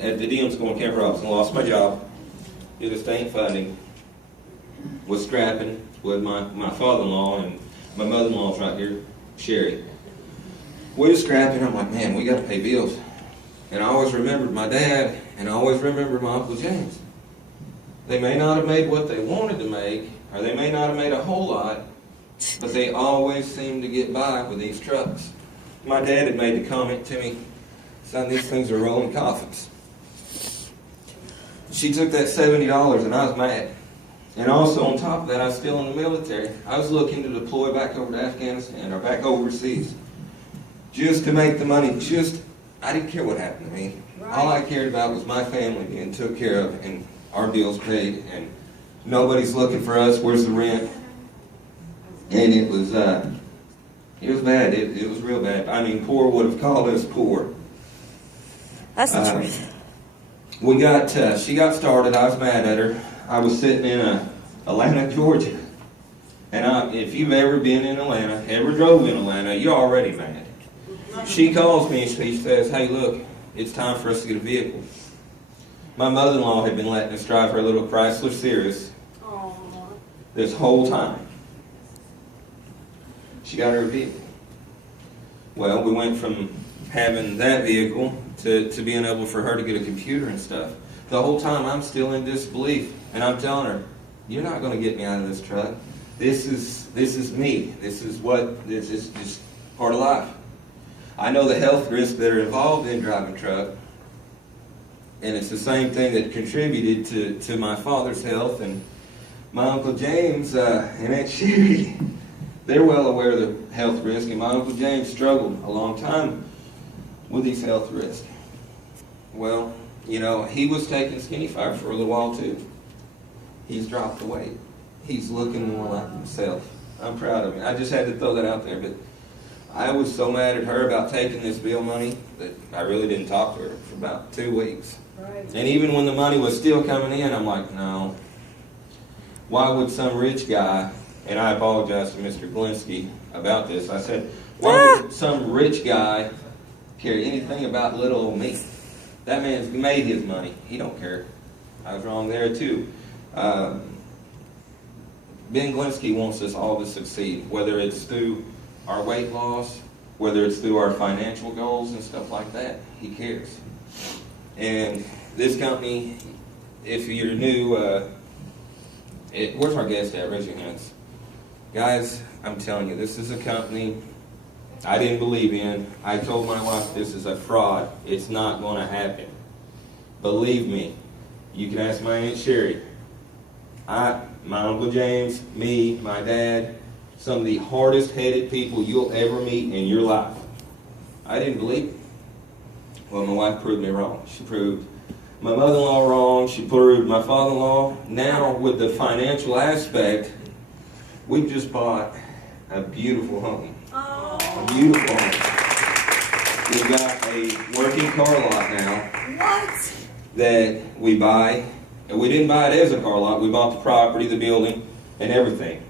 At the DM school in Camp Robinson, lost my job due to state funding, was scrapping with my father-in-law, and my mother-in-law's right here, Sherry. We were scrapping. I'm like, man, we got to pay bills. And I always remembered my dad, and I always remembered my Uncle James. They may not have made what they wanted to make, or they may not have made a whole lot, but they always seemed to get by with these trucks. My dad had made the comment to me, son, these things are rolling coffins. She took that $70 and I was mad. And also on top of that, I was still in the military. I was looking to deploy back over to Afghanistan or back overseas just to make the money. I didn't care what happened to me. Right. All I cared about was my family being took care of and our bills paid, and nobody's looking for us. Where's the rent? And it was bad. It was real bad. I mean, poor would have called us poor. That's the truth. She got started. I was mad at her. I was sitting in Atlanta, Georgia. And if you've ever been in Atlanta, ever drove in Atlanta, you're already mad. She calls me and she says, hey, look, it's time for us to get a vehicle. My mother-in-law had been letting us drive her little Chrysler Cirrus this whole time. She got her a vehicle. Well, we went from having that vehicle to being able for her to get a computer and stuff. The whole time I'm still in disbelief, and I'm telling her, you're not going to get me out of this truck. This is me. This is just part of life. I know the health risks that are involved in driving a truck, and it's the same thing that contributed to my father's health. And my Uncle James and Aunt Sherry, they're well aware of the health risk, and my Uncle James struggled a long time with these health risks. Well, he was taking Skinny Fire for a little while too. He's dropped the weight. He's looking more like himself. I'm proud of him. I just had to throw that out there, but I was so mad at her about taking this bill money that I really didn't talk to her for about 2 weeks. Right. And even when the money was still coming in, I'm like, no. Why would some rich guy, and I apologize to Mr. Glinsky about this, I said, why would some rich guy care anything about little old me? That man's made his money. He don't care. I was wrong there too. Ben Glinsky wants us all to succeed, whether it's through our weight loss, whether it's through our financial goals and stuff like that. He cares. And this company, if you're new, where's our guest at? Raise your hands. Guys, I'm telling you, this is a company I didn't believe in. I told my wife this is a fraud. It's not going to happen. Believe me. You can ask my Aunt Sherry. My Uncle James, me, my dad, some of the hardest-headed people you'll ever meet in your life. I didn't believe it. Well, my wife proved me wrong. She proved my mother-in-law wrong. She proved my father-in-law. Now, with the financial aspect, we've just bought a beautiful home. A beautiful home. We've got a working car lot now. What? That we buy. And we didn't buy it as a car lot. We bought the property, the building, and everything.